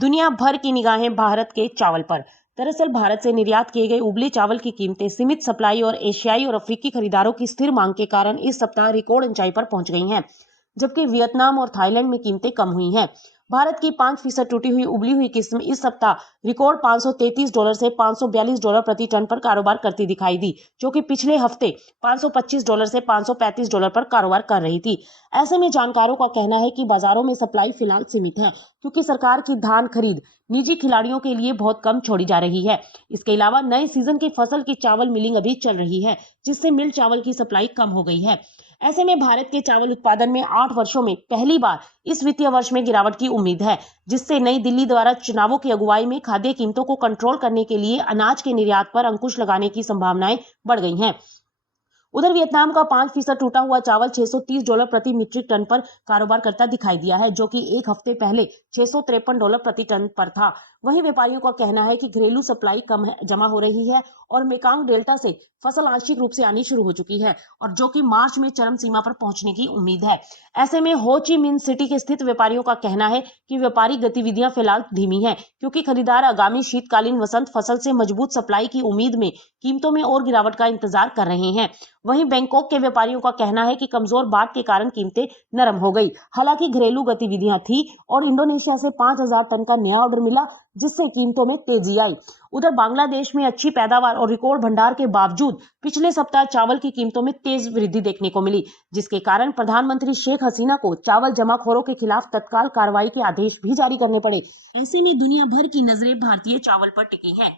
दुनिया भर की निगाहें भारत के चावल पर। दरअसल भारत से निर्यात किए गए उबले चावल की कीमतें सीमित सप्लाई और एशियाई और अफ्रीकी खरीदारों की स्थिर मांग के कारण इस सप्ताह रिकॉर्ड ऊंचाई पर पहुंच गई हैं, जबकि वियतनाम और थाईलैंड में कीमतें कम हुई हैं। भारत की 5% टूटी हुई उबली हुई किस्म इस सप्ताह रिकॉर्ड $533 से $542 प्रति टन पर कारोबार करती दिखाई दी, जो कि पिछले हफ्ते $525 से $535 पर कारोबार कर रही थी। ऐसे में जानकारों का कहना है कि बाजारों में सप्लाई फिलहाल सीमित है, क्योंकि सरकार की धान खरीद निजी खिलाड़ियों के लिए बहुत कम छोड़ी जा रही है। इसके अलावा नए सीजन की फसल की चावल मिलिंग अभी चल रही है, जिससे मिल चावल की सप्लाई कम हो गई है। ऐसे में भारत के चावल उत्पादन में 8 वर्षों में पहली बार इस वित्तीय वर्ष में गिरावट की उम्मीद है, जिससे नई दिल्ली द्वारा चुनावों की अगुवाई में खाद्य कीमतों को कंट्रोल करने के लिए अनाज के निर्यात पर अंकुश लगाने की संभावनाएं बढ़ गई हैं। उधर वियतनाम का 5% टूटा हुआ चावल $630 प्रति मीट्रिक टन पर कारोबार करता दिखाई दिया है, जो कि एक हफ्ते पहले $653 प्रति टन पर था। वहीं व्यापारियों का कहना है कि घरेलू सप्लाई कम जमा हो रही है और मेकांग डेल्टा से फसल आंशिक रूप से आनी शुरू हो चुकी है, और जो कि मार्च में चरम सीमा पर पहुंचने की उम्मीद है। ऐसे में हो ची मिन सिटी के स्थित व्यापारियों का कहना है कि व्यापारिक गतिविधियां फिलहाल धीमी है, क्योंकि खरीदार आगामी शीतकालीन वसंत फसल से मजबूत सप्लाई की उम्मीद में कीमतों में और गिरावट का इंतजार कर रहे हैं। वहीं बैंकॉक के व्यापारियों का कहना है कि कमजोर बात के कारण कीमतें नरम हो गई। हालांकि घरेलू गतिविधियां थी और इंडोनेशिया से 5,000 टन का नया ऑर्डर मिला, जिससे कीमतों में तेजी आई। उधर बांग्लादेश में अच्छी पैदावार और रिकॉर्ड भंडार के बावजूद पिछले सप्ताह चावल की कीमतों में तेज वृद्धि देखने को मिली, जिसके कारण प्रधानमंत्री शेख हसीना को चावल जमाखोरों के खिलाफ तत्काल कार्रवाई के आदेश भी जारी करने पड़े। ऐसे में दुनिया भर की नजरें भारतीय चावल पर टिकी हैं।